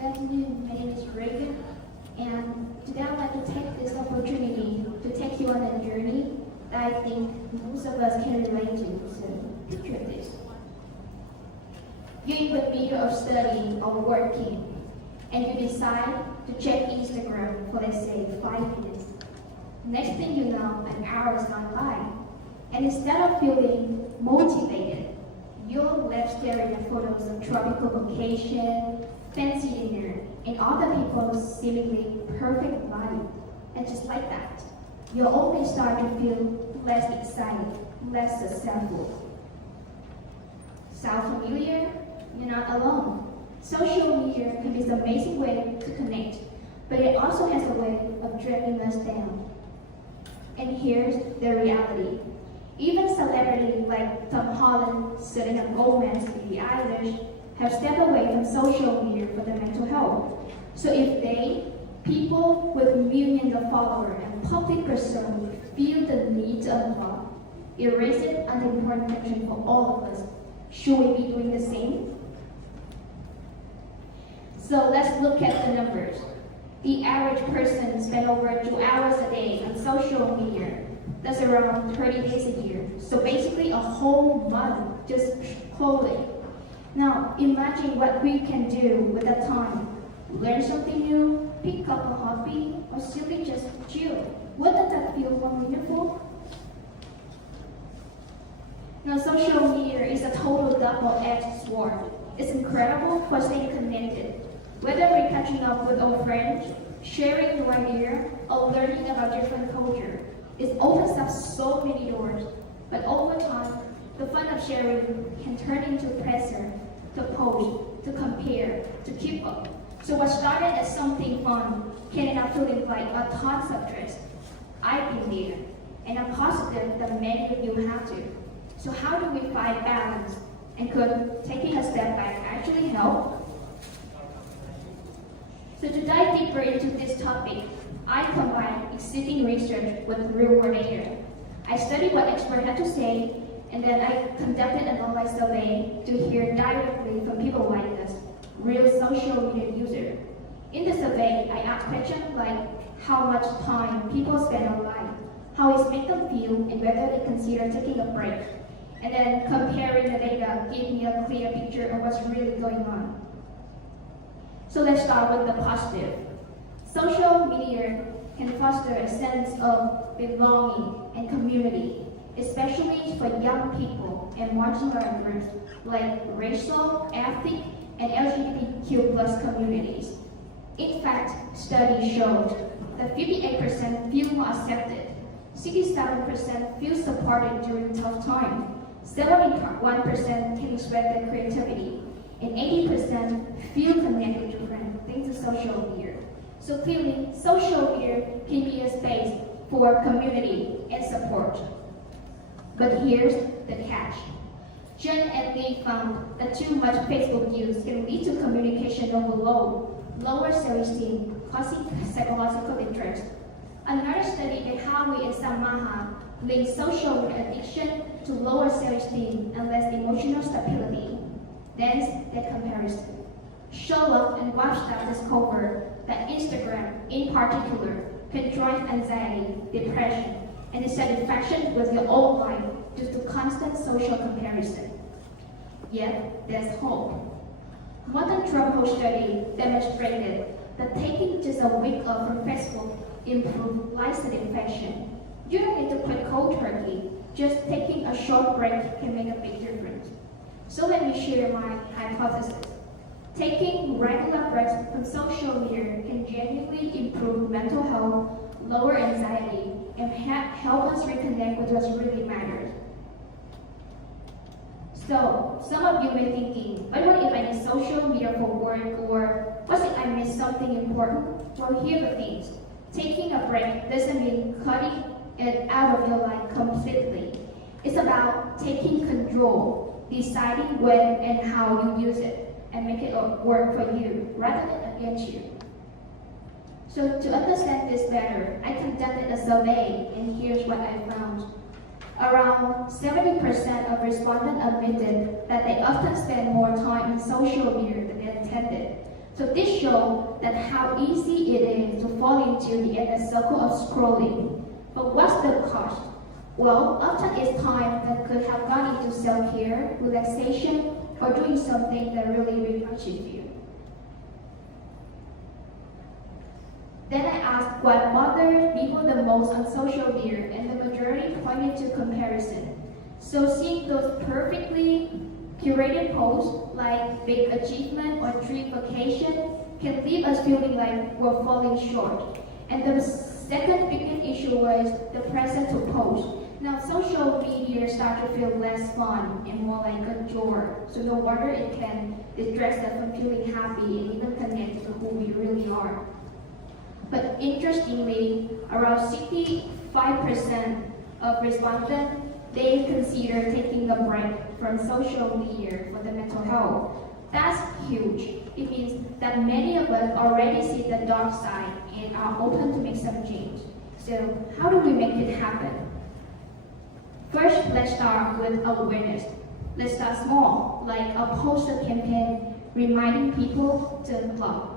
Good afternoon, my name is Reagan, and today I'd like to take this opportunity to take you on a journey that I think most of us can relate to. So, picture this. You're in the middle of studying or working, and you decide to check Instagram for, let's say, 5 minutes. Next thing you know, an hour has gone by, and instead of feeling motivated, you're left staring at photos of tropical vacation, fancy dinner, and other people's seemingly perfect life. And just like that, you only start to feel less excited, less successful. Sound familiar? You're not alone. Social media can be an amazing way to connect, but it also has a way of dragging us down. And here's the reality. Even celebrities like Tom Holland, Selena Gomez, Billie Eilish have stepped away from social media for their mental health. So if people with millions of followers and public persona, feel the need to unplug, it raises an important question for all of us. Should we be doing the same? So let's look at the numbers. The average person spends over 2 hours a day on social media. That's around 30 days a year. So basically a whole month just scrolling. Now imagine what we can do with that time. Learn something new, pick up a hobby, or simply just chill. Wouldn't that feel more meaningful? Now social media is a total double-edged sword. It's incredible for staying connected. Whether we're catching up with old friends, sharing new ideas, or learning about different cultures, it opens up so many doors. But over time, the fun of sharing can turn into pressure, to post, to compare, to keep up. So what started as something fun can end up feeling like a ton subject. I've been there, and I'm positive that many of you have to. So how do we find balance? And could taking a step back actually help? So to dive deeper into this topic, I combined existing research with real-world data. I studied what experts had to say, and then I conducted an online survey to hear directly from people like us, real social media users. In the survey, I asked questions like how much time people spend online, how it makes them feel, and whether they consider taking a break. And then comparing the data gave me a clear picture of what's really going on. So let's start with the positive. Social media can foster a sense of belonging and community, especially for young people and marginalized groups like racial, ethnic, and LGBTQ+ communities. In fact, studies showed that 58% feel more accepted, 67% feel supported during tough times, 71% can express their creativity, and 80% feel connected to friends thanks to social media. So clearly, social media can be a space for community and support. But here's the catch. Jen and Lee found that too much Facebook use can lead to communication overload, lower self-esteem, causing psychological distress. Another study in Howie and Samaha linked social media addiction to lower self-esteem and less emotional stability. Then the comparison. Sherlock and Webster discovered that Instagram, in particular, can drive anxiety, depression, and dissatisfaction with your own life due to constant social comparison. Yet, there's hope. Modern travel study demonstrated that taking just a week off from Facebook improves life satisfaction. You don't need to quit cold turkey. Just taking a short break can make a big difference. So let me share my hypothesis. Taking regular breaks from social media can genuinely improve mental health, lower anxiety, and help us reconnect with what really matters. So, some of you may be thinking, but what if I need social media for work, or what if I miss something important? Well, here are the things. Taking a break doesn't mean cutting it out of your life completely. It's about taking control, deciding when and how you use it, and make it work for you rather than against you. So to understand this better, I conducted a survey, and here's what I found. Around 70% of respondents admitted that they often spend more time on social media than they intended. So this shows that how easy it is to fall into the endless circle of scrolling. But what's the cost? Well, often it's time that could have gone into self-care, relaxation, or doing something that really refreshes you. Then I asked what bothers people the most on social media, and the majority pointed to comparison. So seeing those perfectly curated posts like big achievement or dream vacation can leave us feeling like we're falling short. And the second big issue was the pressure to post. Now social media start to feel less fun and more like a chore. So no wonder it can distract us from feeling happy and even connect to who we really are. But interestingly, around 65% of respondents, they consider taking a break from social media for the mental health. That's huge. It means that many of us already see the dark side and are open to make some change. So how do we make it happen? First, let's start with awareness. Let's start small, like a poster campaign reminding people to unplug.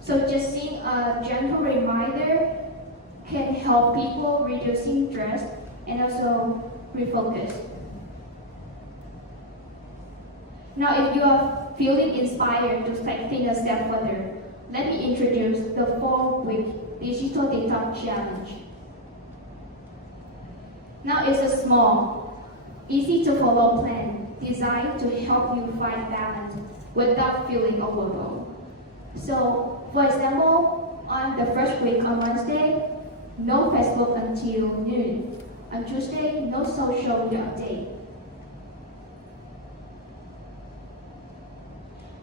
So just seeing a gentle reminder can help people reducing stress and also refocus. Now, if you are feeling inspired to take things a step further, let me introduce the 4-week Digital Detox Challenge. Now, it's a small, easy to follow plan designed to help you find balance without feeling overwhelmed. So, for example, on the first week on Wednesday, no Facebook until noon. On Tuesday, no social media update.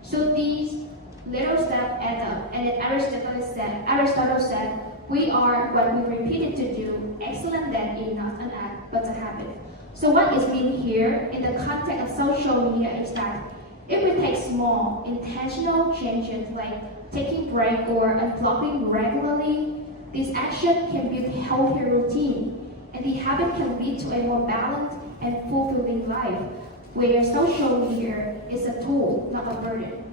So these little steps add up, and Aristotle said, we are what we repeated to do, excellent then is not an act, but a habit. So what is meant here in the context of social media is that if we take small, intentional changes like taking break or unplugging regularly, this action can build a healthier routine, and the habit can lead to a more balanced and fulfilling life, where social media is a tool, not a burden.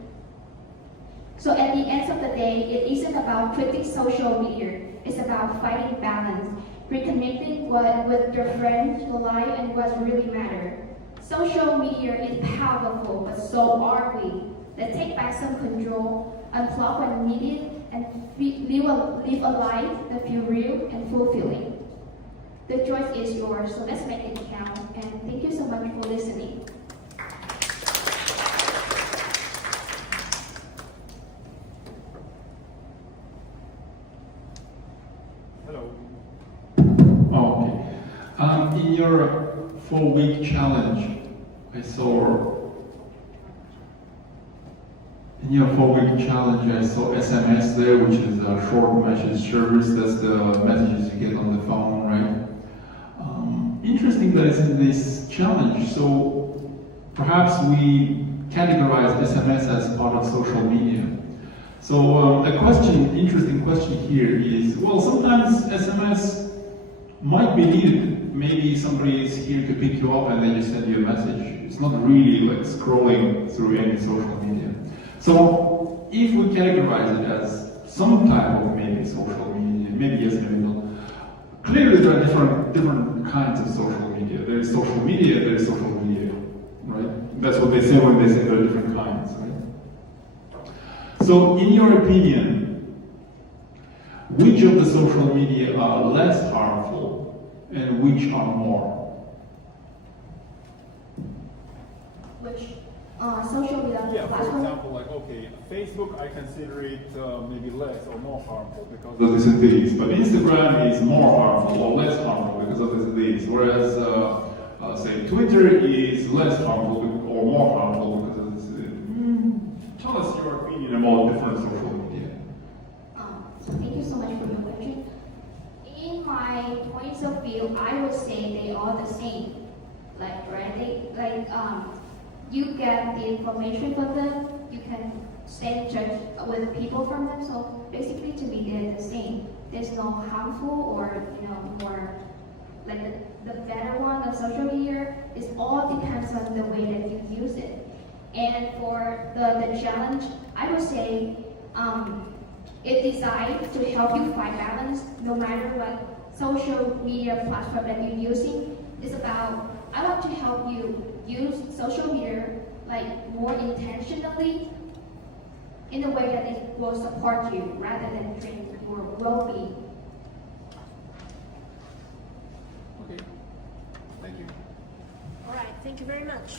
So at the end of the day, it isn't about quitting social media, it's about finding balance, reconnecting with your friends, your life, and what really matters. Social media is powerful, but so are we. Let's take back some control, unplug when needed, and live a life that feels real and fulfilling. The choice is yours, so let's make it count. And thank you so much for listening. Hello. Okay. In your 4-week challenge, I saw SMS there, which is a short message service. That's the messages you get on the phone, right? Interesting that it's in this challenge. So perhaps we categorize SMS as part of social media. So interesting question here is, well, sometimes SMS might be needed. Maybe somebody is here to pick you up and they just send you a message. It's not really like scrolling through any social media. So if we categorize it as some type of maybe social media, maybe yes, maybe no. Clearly there are different kinds of social media. There is social media, there is social media, right? That's what they say when they say there are different kinds, right? So in your opinion, which of the social media are less harmful and which are more? Which social media Yeah, for platform? example, like, okay, Facebook, I consider it maybe less or more harmful because of this and this, but Instagram is more harmful or less harmful because of this and this, whereas, say, Twitter is less harmful or more harmful because of this. Tell us your opinion about different social media. So thank you so much for your question. In my points of view, I would say they are the same. You get the information from them, you can stay in touch with people from them. So basically, to me, they're the same. There's no harmful or more like the better one of social media. It all depends on the way that you use it. And for the challenge, I would say it's designed to help you find balance no matter what social media platform that you're using. It's about, I want to help you use social media like more intentionally in a way that it will support you rather than drain your well-being. Okay. Thank you. All right, thank you very much.